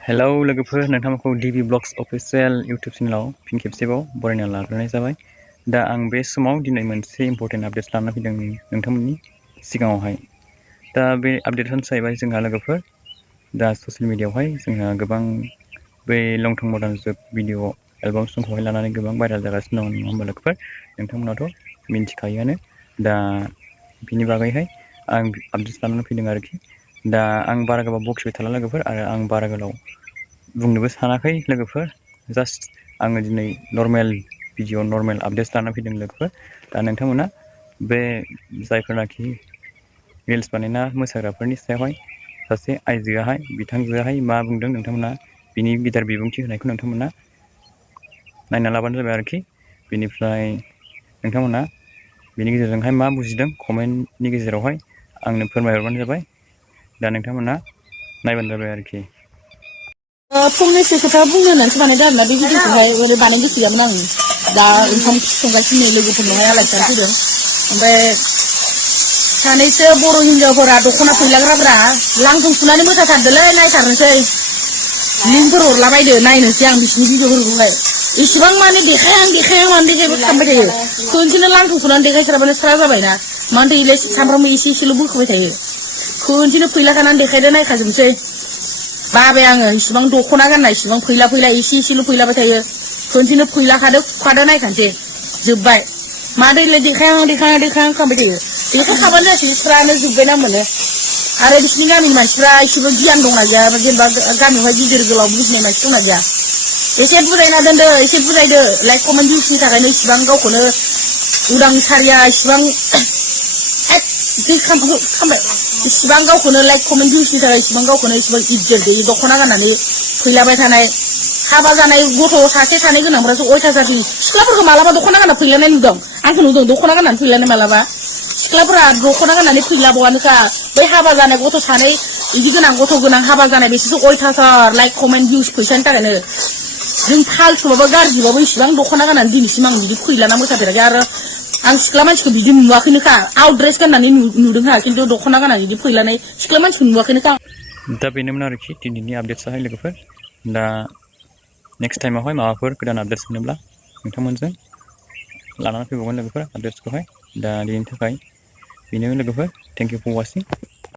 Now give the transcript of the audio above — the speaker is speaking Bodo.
हेलौ लोगोफोर नोंथांमोनखौ डिबि ब्लग्स अफिसियेल इउटुब चेनेलाव फिन खेबसेबाव बरायना लाग्रोनाय जाबाय। दा आं बे समाव दिनै मोनसे इम्पर्टेन्ट आपडेट लाना फैदों नोंथांमोननि सिगाङावहाय। दा बे आपडेटआनो जाहैबाय जोंहा लोगोफोर दा ससियेल मिडियायावहाय जोंहा गोबां बै लंथं मडार्न जुग भिडिअ एलबाम समखौहाय लानानै गोबां भाइरेल जागासिनो दङ नङा होमबा लोगोफोर नोंथांमोनाथ' मिन्थिखायोआनो। दा बिनि बागैहाय आं आपडेट लानानै फैदों आरोखि। दा आं बारा गोबाव बखिबाय थाला लोगोफोर आरो आं बारा गोलाव बुंनोबो सानाखै लोगोफोर जास्ट आङो दिनै नर्मेल भिडिअ नर्मेल आपडेट्स लाना फैदों लोगोफोर। दा नोंथांमोना बे जायफोरनाखि रिल्स बानायना मोसाग्राफोरनि सायावहाय सासे आइजोआहाय बिथांजोआहाय मा बुंदों नोंथांमोना बिनि गिदिर बिबुंथि होनायखौ नोंथांमोना नायना लाबानो जाबाय आरोखि। बेनिफ्राय नोंथांमोना बेनि गेजेरजोंहाय मा बुजिदों कमेन्टनि गेजेरावहाय आंनो फोरमायहरबानो जाबाय। दा नोंथांमोना नायबानो जाबाय आरोखि। फंनैसो खोथा बुंनो होननानैसो बानायदों आरोना बे भिडिअखौहाय ओरै बानायनो गोसो गैयामोन आं। दा ओंखाम संगासिनो लोगोफोरनावहाय आलासि जानो फैदों। ओमफ्राय सानैसो बर' हिन्जावफोरा दख'ना फैलाग्राफ्रा लांथं सुनानै मोसाथारदोलै नायथारनोसै। लिंकफोर हरलाबायदो नायनोसै आं बिसिनि भिडिअफोरखौहाय। इसिबां माने देखाया मानो देखायबाय थांबाय थायो। खनसेनो लांथं सुनानै देखायस्राबानो स्रा जाबायना। मानोथो इलाय सामफ्रामबो एसे एसेल' बोखोबाय थायो। खनसेनो फैलाखानानै देखायदो नायखाजोबनोसै। बाबाय आङो इसिबां दख'ना गाननाय इसिबां फैला एसे एसेल' फैलाबाय थायो। खनसेनो फैलाखादो खुखादो नायखानोसै जोब्बाय। माथो इलाय देखाया खालामबाय थायो। देखायखाबानो जासै स्रानो जोब्बायना मोनो। आरो बिसिनि गामिनि मानसिफ्रा एसेबो गियान दंना गैया जेनेबा गामियावहाय गिदिर गोलाव बुजिनाय मानसि दंना गैया। एसे बुजायना दोनदो एसे बुजायदो लाइक कमेन्ट भिउसनि थाखायनो इसिबां गावखौनो उदां सारिया इसिबां खालामबाय इसिबां गावखौनो लाइक कमेन्ट भिउसनि थाखाय इसिबां गावखौनो इसिबां इज्जत गैयि दख'ना गाननानै फैलाबाय थानाय। हाबा जानाय गथ' सासे सानै गोनांफ्रासो अयथासारनि सिख्लाफोरखौ मालाबा दख'ना गानना फैलानाय नुदों। आंखौ नुदों दख'ना गाननानै फैलानाय मालाबा। सिख्लाफोरा दख'ना गाननानै फैलाबावानोखा बै हाबा जानाय गथ' सानै बिदि गोनां गथ' गोनां हाबा जानाय बिसोरसो अयथासार लाइक कमेन्ट भिउस फैसानि थाखायनो। जों फालथुबाबो गाज्रिबाबो इसिबां दख'ना गाननानै दिनैसिम आं बिदि फैलाना मोसाफेराखै। आरो आं सिख्ला मानसिखौ बिदि नुवाखैनोखा आउट ड्रेस गाननानै नुदोंहा खिन्थु दख'ना गाननानै बिदि फैलानाय सिख्ला मानसिखौ नुवाखैनोखा। दा बेनोमोन आरोखि दिनैनि आपडेट्सआहाय लोगोफोर। दा नेक्स्ट टाइमावहाय माबाफोर गोदान आपडेट्स मोनोब्ला नोंथांमोनजों लानानै फैबावगोन लोगोफोर आपडेट्सखौहाय। दा दिनैनि थाखाय बेनो लोगोफोर। Thank you for वाचिं।